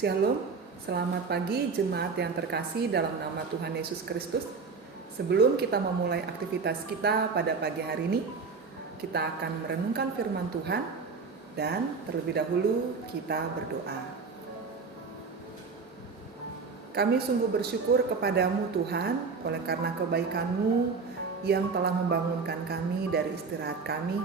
Shalom, selamat pagi jemaat yang terkasih dalam nama Tuhan Yesus Kristus. Sebelum kita memulai aktivitas kita pada pagi hari ini, kita akan merenungkan firman Tuhan dan terlebih dahulu kita berdoa. Kami sungguh bersyukur kepadamu Tuhan oleh karena kebaikan-Mu yang telah membangunkan kami dari istirahat kami.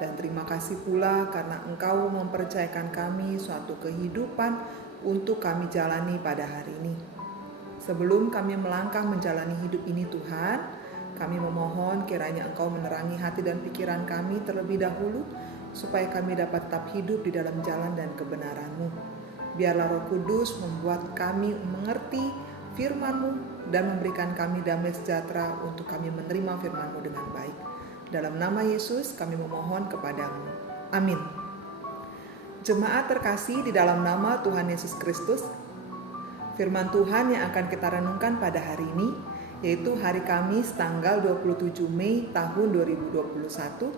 Dan terima kasih pula karena Engkau mempercayakan kami suatu kehidupan untuk kami jalani pada hari ini. Sebelum kami melangkah menjalani hidup ini Tuhan, kami memohon kiranya Engkau menerangi hati dan pikiran kami terlebih dahulu, supaya kami dapat tetap hidup di dalam jalan dan kebenaran-Mu. Biarlah Roh Kudus membuat kami mengerti firman-Mu dan memberikan kami damai sejahtera untuk kami menerima firman-Mu dengan baik. Dalam nama Yesus kami memohon kepadamu. Amin. Jemaat terkasih di dalam nama Tuhan Yesus Kristus, firman Tuhan yang akan kita renungkan pada hari ini, yaitu hari Kamis tanggal 27 Mei tahun 2021,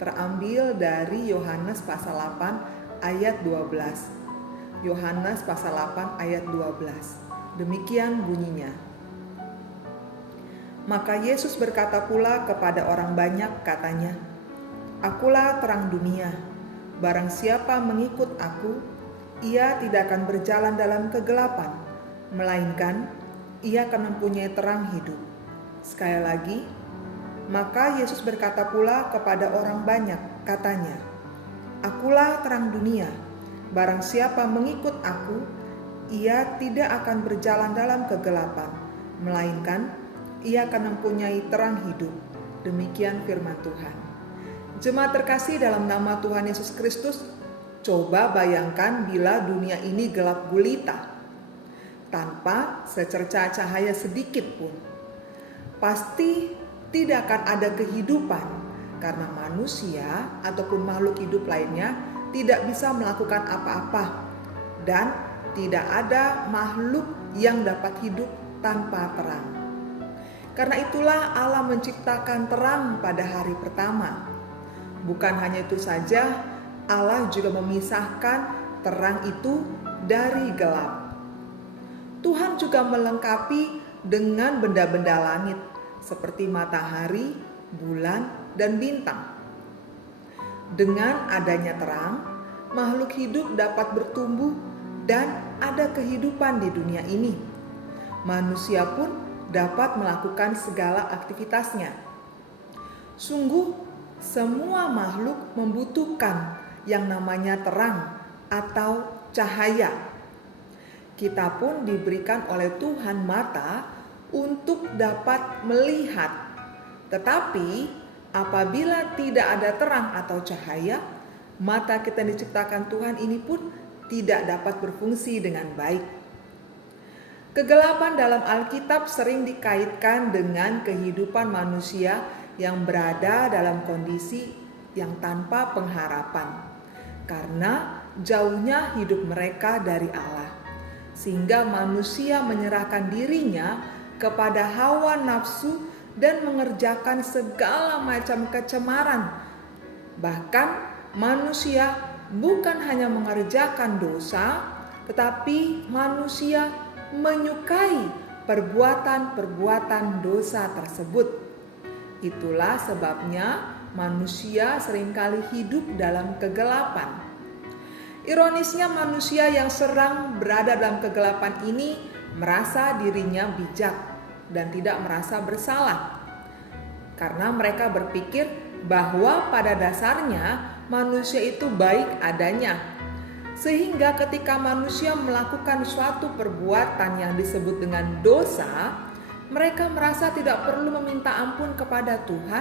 terambil dari Yohanes pasal 8 ayat 12. Yohanes pasal 8 ayat 12. Demikian bunyinya. Maka Yesus berkata pula kepada orang banyak, katanya, "Akulah terang dunia. Barang siapa mengikut aku, ia tidak akan berjalan dalam kegelapan, melainkan ia akan mempunyai terang hidup." Sekali lagi, maka Yesus berkata pula kepada orang banyak, katanya, "Akulah terang dunia. Barang siapa mengikut aku, ia tidak akan berjalan dalam kegelapan, melainkan ia akan mempunyai terang hidup." Demikian firman Tuhan. Jemaat terkasih dalam nama Tuhan Yesus Kristus, coba bayangkan bila dunia ini gelap gulita, tanpa secercah cahaya sedikit pun. Pasti tidak akan ada kehidupan, karena manusia ataupun makhluk hidup lainnya tidak bisa melakukan apa-apa, dan tidak ada makhluk yang dapat hidup tanpa terang. Karena itulah Allah menciptakan terang pada hari pertama. Bukan hanya itu saja, Allah juga memisahkan terang itu dari gelap. Tuhan juga melengkapi dengan benda-benda langit seperti matahari, bulan, dan bintang. Dengan adanya terang, makhluk hidup dapat bertumbuh dan ada kehidupan di dunia ini. Manusia pun dapat melakukan segala aktivitasnya. Sungguh, semua makhluk membutuhkan yang namanya terang atau cahaya. Kita pun diberikan oleh Tuhan mata untuk dapat melihat. Tetapi apabila tidak ada terang atau cahaya, mata kita diciptakan Tuhan ini pun tidak dapat berfungsi dengan baik. Kegelapan dalam Alkitab sering dikaitkan dengan kehidupan manusia yang berada dalam kondisi yang tanpa pengharapan, karena jauhnya hidup mereka dari Allah, sehingga manusia menyerahkan dirinya kepada hawa nafsu dan mengerjakan segala macam kecemaran. Bahkan manusia bukan hanya mengerjakan dosa, tetapi manusia menyukai perbuatan-perbuatan dosa tersebut. Itulah sebabnya manusia seringkali hidup dalam kegelapan. Ironisnya, manusia yang serang berada dalam kegelapan ini merasa dirinya bijak dan tidak merasa bersalah, karena mereka berpikir bahwa pada dasarnya manusia itu baik adanya. Sehingga ketika manusia melakukan suatu perbuatan yang disebut dengan dosa, mereka merasa tidak perlu meminta ampun kepada Tuhan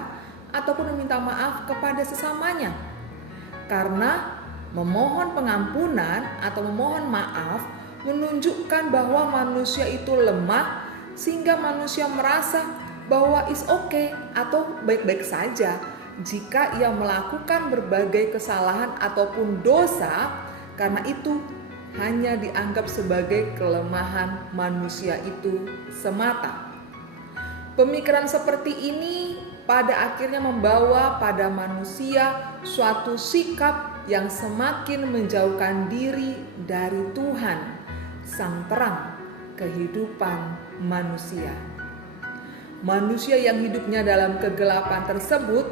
ataupun meminta maaf kepada sesamanya. Karena memohon pengampunan atau memohon maaf menunjukkan bahwa manusia itu lemah, sehingga manusia merasa bahwa is okay atau baik-baik saja jika ia melakukan berbagai kesalahan ataupun dosa. Karena itu hanya dianggap sebagai kelemahan manusia itu semata. Pemikiran seperti ini pada akhirnya membawa pada manusia suatu sikap yang semakin menjauhkan diri dari Tuhan. Tuhan, sang terang kehidupan manusia. Manusia yang hidupnya dalam kegelapan tersebut,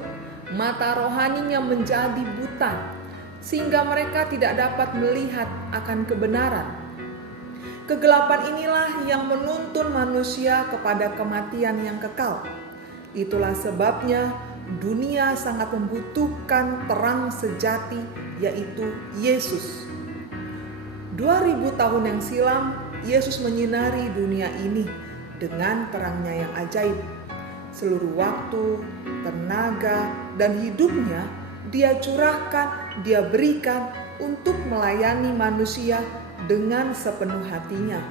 mata rohaninya menjadi buta, sehingga mereka tidak dapat melihat akan kebenaran. Kegelapan inilah yang menuntun manusia kepada kematian yang kekal. Itulah sebabnya dunia sangat membutuhkan terang sejati, yaitu Yesus. 2000 tahun yang silam, Yesus menyinari dunia ini dengan terangnya yang ajaib. Seluruh waktu, tenaga, dan hidupnya Dia curahkan, Dia berikan untuk melayani manusia dengan sepenuh hatinya.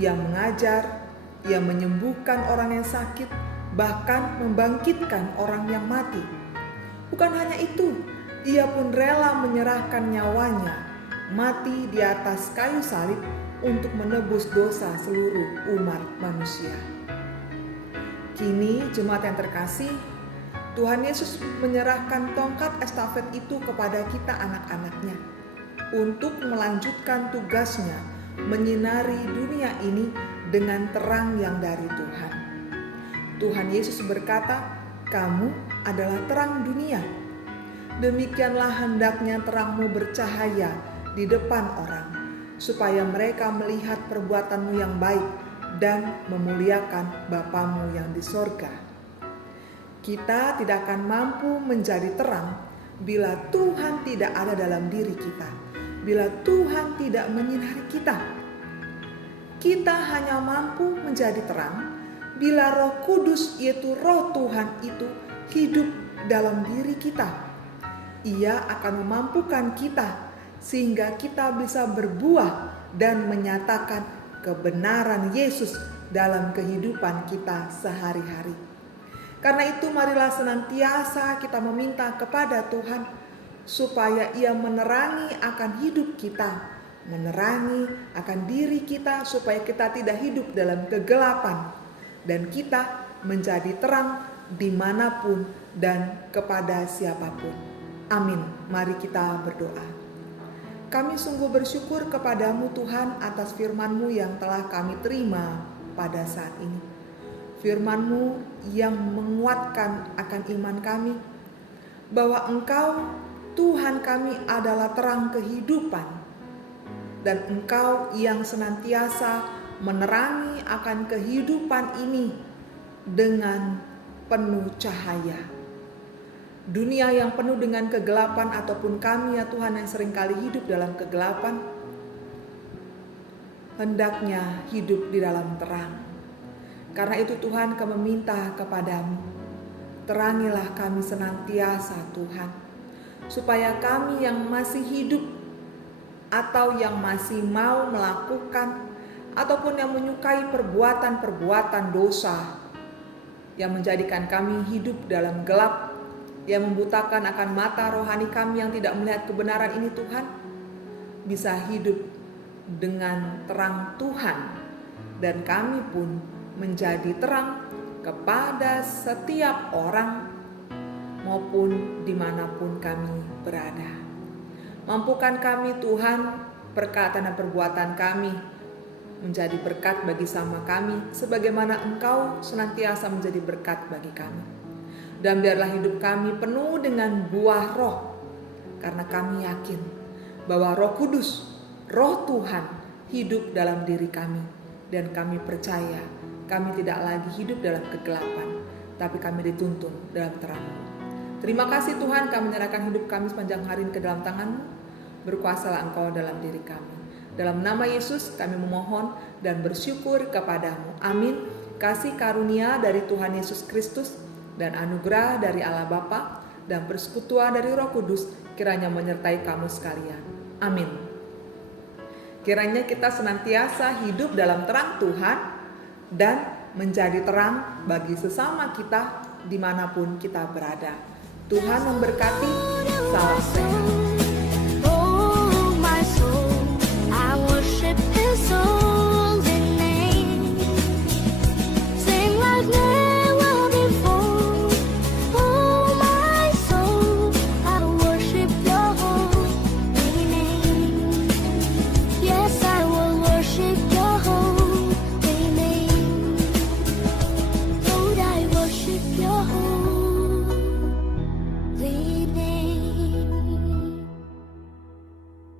Ia mengajar, Ia menyembuhkan orang yang sakit, bahkan membangkitkan orang yang mati. Bukan hanya itu, Ia pun rela menyerahkan nyawanya, mati di atas kayu salib untuk menebus dosa seluruh umat manusia. Kini jemaat yang terkasih, Tuhan Yesus menyerahkan tongkat estafet itu kepada kita anak-anaknya untuk melanjutkan tugasnya menyinari dunia ini dengan terang yang dari Tuhan. Tuhan Yesus berkata, "Kamu adalah terang dunia. Demikianlah hendaknya terangmu bercahaya di depan orang, supaya mereka melihat perbuatanmu yang baik dan memuliakan Bapamu yang di sorga." Kita tidak akan mampu menjadi terang bila Tuhan tidak ada dalam diri kita, bila Tuhan tidak menyinari kita. Kita hanya mampu menjadi terang bila Roh Kudus, yaitu Roh Tuhan itu hidup dalam diri kita. Ia akan memampukan kita sehingga kita bisa berbuah dan menyatakan kebenaran Yesus dalam kehidupan kita sehari-hari. Karena itu marilah senantiasa kita meminta kepada Tuhan supaya Ia menerangi akan hidup kita, menerangi akan diri kita supaya kita tidak hidup dalam kegelapan dan kita menjadi terang dimanapun dan kepada siapapun. Amin. Mari kita berdoa. Kami sungguh bersyukur kepadamu Tuhan atas firman-Mu yang telah kami terima pada saat ini. Firman-Mu yang menguatkan akan iman kami bahwa Engkau Tuhan kami adalah terang kehidupan, dan Engkau yang senantiasa menerangi akan kehidupan ini dengan penuh cahaya. Dunia yang penuh dengan kegelapan ataupun kami ya Tuhan yang seringkali hidup dalam kegelapan, hendaknya hidup di dalam terang. Karena itu Tuhan, kami meminta kepadamu, terangilah kami senantiasa Tuhan, supaya kami yang masih hidup atau yang masih mau melakukan ataupun yang menyukai perbuatan-perbuatan dosa yang menjadikan kami hidup dalam gelap, yang membutakan akan mata rohani kami yang tidak melihat kebenaran ini Tuhan, bisa hidup dengan terang Tuhan, dan kami pun menjadi terang kepada setiap orang maupun dimanapun kami berada. Mampukan kami Tuhan, perkataan dan perbuatan kami menjadi berkat bagi sama kami, sebagaimana Engkau senantiasa menjadi berkat bagi kami. Dan biarlah hidup kami penuh dengan buah roh, karena kami yakin bahwa Roh Kudus, Roh Tuhan hidup dalam diri kami, dan kami percaya kami tidak lagi hidup dalam kegelapan, tapi kami dituntun dalam terang-Mu. Terima kasih Tuhan, kami menyerahkan hidup kami sepanjang hari ini ke dalam tangan-Mu. Berkuasalah Engkau dalam diri kami. Dalam nama Yesus kami memohon dan bersyukur kepadamu. Amin. Kasih karunia dari Tuhan Yesus Kristus dan anugerah dari Allah Bapa dan persekutuan dari Roh Kudus kiranya menyertai kamu sekalian. Amin. Kiranya kita senantiasa hidup dalam terang Tuhan dan menjadi terang bagi sesama kita dimanapun kita berada. Tuhan memberkati. Salam sehat.